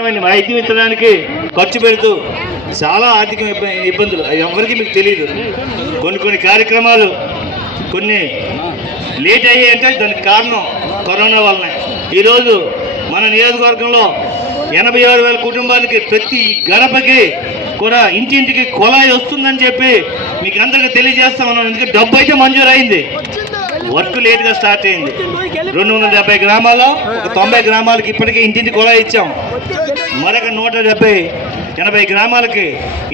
వైద్యం ఇచ్చడానికి ఖర్చు పెడుతూ చాలా ఆర్థిక ఇబ్బందులు. అవి ఎవరికి మీకు తెలియదు. కొన్ని కొన్ని కార్యక్రమాలు కొన్ని లేట్ అయ్యాయి అంటే దానికి కారణం కరోనా వల్లనే. ఈరోజు మన నియోజకవర్గంలో ఎనభై ఆరు వేల కుటుంబాలకి ప్రతి గడపకి కూడా ఇంటింటికి కొలాయి వస్తుందని చెప్పి మీకు అందరికీ తెలియజేస్తా ఉన్నాను. ఎందుకంటే డబ్బు అయితే మంజూరు అయింది. వర్క్ లేట్గా స్టార్ట్ అయింది. రెండు వందల డెబ్బై గ్రామాల్లో ఒక తొంభై గ్రామాలకి ఇప్పటికే ఇంటింటి కుళాయి ఇచ్చాం. మరొక నూట డెబ్బై ఎనభై గ్రామాలకి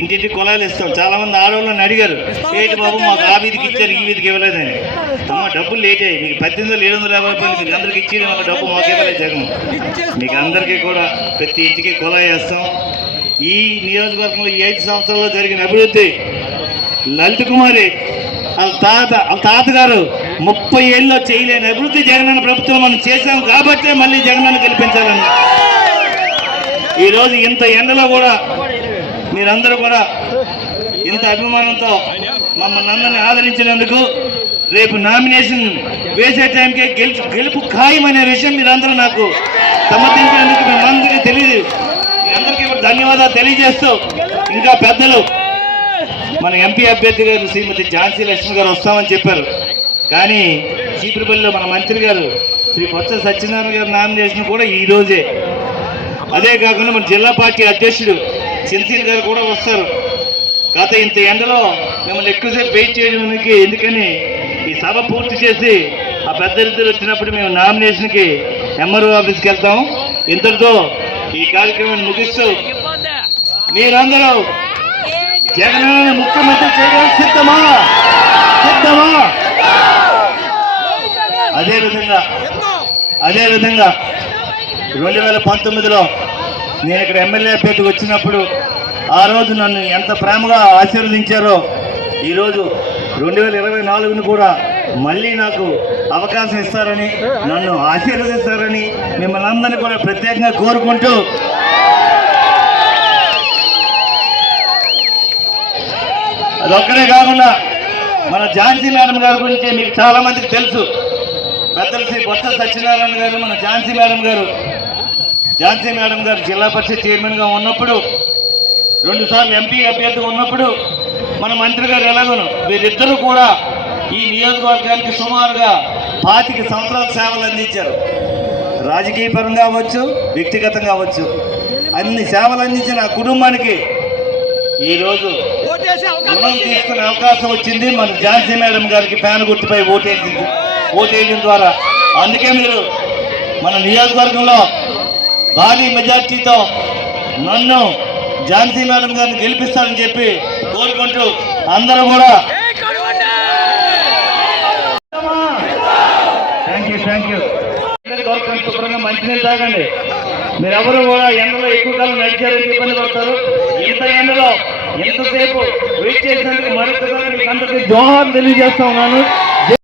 ఇంటింటి కుళాయిలు ఇస్తాం. చాలా మంది ఆడవాళ్ళని అడిగారు ఏంటి బాబు మాకు ఆ వీధికి ఇచ్చారు ఈ వీధికి ఇవ్వలేదని. అమ్మ డబ్బులు లేట్. అయ్యి మీకు పద్దెనిమిది వందల ఏడు వందల యాభై రూపాయలు మీకు అందరికి ఇచ్చి మాకు డబ్బు మాకు ఇవ్వలేదు జగన్. మీకు అందరికీ కూడా ప్రతి ఇంటికి కుళాయి వేస్తాం. ఈ నియోజకవర్గంలో ఈ ఐదు సంవత్సరాల్లో జరిగిన అభివృద్ధి లలిత కుమారి వాళ్ళ తాత వాళ్ళ తాతగారు ముప్పై ఏళ్ళలో చేయలేని అభివృద్ధి జగనన్న ప్రభుత్వం మనం చేశాం కాబట్టే మళ్ళీ జగనన్న గెలిపించాలని. ఈరోజు ఇంత ఎండలో కూడా మీరందరూ కూడా ఇంత అభిమానంతో మమ్మల్ని అందరినీ ఆదరించినందుకు రేపు నామినేషన్ వేసే టైంకే గెలుపు గెలుపు ఖాయం అనే విషయం మీరందరూ నాకు సమర్థించినందుకు మేమందరికీ తెలియదు అందరికీ ధన్యవాదాలు తెలియజేస్తూ ఇంకా పెద్దలు మన ఎంపీ అభ్యర్థి గారు శ్రీమతి ఝాన్సీ లక్ష్మి గారు వస్తామని చెప్పారు. కానీ చీపురుపల్లిలో మన మంత్రి గారు శ్రీ బొత్స సత్యనారాయణ గారు నామినేషన్ కూడా ఈ రోజే. అదే కాకుండా మన జిల్లా పార్టీ అధ్యక్షుడు చింతీల్ గారు కూడా వస్తారు. గత ఇంత ఎండలో మిమ్మల్ని ఎక్కువసేపు వెయిట్ చేయడానికి ఎందుకని ఈ సభ పూర్తి చేసి ఆ పెద్ద ఇద్దరు వచ్చినప్పుడు మేము నామినేషన్కి ఎంఆర్ఓ ఆఫీస్కి వెళ్తాం. ఇంతటితో ఈ కార్యక్రమాన్ని ముగిస్తూ మీరందరూ జగన్ ముఖ్యమంత్రి చేయడం సిద్ధమా సిద్ధమా? అదే విధంగా అదే విధంగా రెండు వేల పంతొమ్మిదిలో నేను ఇక్కడ ఎమ్మెల్యే పేటకు వచ్చినప్పుడు ఆ రోజు నన్ను ఎంత ప్రేమగా ఆశీర్వదించారో ఈరోజు రెండు వేల ఇరవై నాలుగును కూడా మళ్ళీ నాకు అవకాశం ఇస్తారని నన్ను ఆశీర్వదిస్తారని మిమ్మల్ని అందరినీ కూడా ప్రత్యేకంగా కోరుకుంటూ అదొక్కడే కాకుండా మన ఝాన్సీ మేడం గారి గురించి మీకు చాలా మందికి తెలుసు. పెద్దలు శ్రీ బొత్స సత్యనారాయణ గారు మన ఝాన్సీ మేడం గారు. ఝాన్సీ మేడం గారు జిల్లా పరిషత్ చైర్మన్గా ఉన్నప్పుడు రెండుసార్లు ఎంపీ అభ్యర్థిగా ఉన్నప్పుడు మన మంత్రి గారు ఎలాగోను వీరిద్దరూ కూడా ఈ నియోజకవర్గానికి సుమారుగా పాతిక సంవత్సరాల సేవలు అందించారు. రాజకీయ పరంగా అవ్వచ్చు వ్యక్తిగతంగా అవ్వచ్చు. అన్ని సేవలు అందించిన కుటుంబానికి ఈరోజు రుణం తీసుకునే అవకాశం వచ్చింది. మన ఝాన్సీ మేడం గారికి ఫ్యాన్ గుర్తుపై ఓటేసింది. ఓటేయడం ద్వారా. అందుకే మీరు మన నియోజకవర్గంలో భారీ మెజార్టీతో నన్ను ఝాన్సీ మేడం గారిని గెలిపిస్తారని చెప్పి కోరుకుంటూ అందరూ కూడా thank you thank you government శుభ్రంగా మంచినీళ్ళు తాగండి. మీరెవరు కూడా ఎండలో ఎక్కువ కాలం నడిచారంటే ఇబ్బంది పడతారు. ఇంత ఎండలో ఎంతసేపు వెయిట్ చేసినందుకు మరొకసారి మీకు అందరికీ జోహార్ తెలియజేస్తా ఉన్నాను.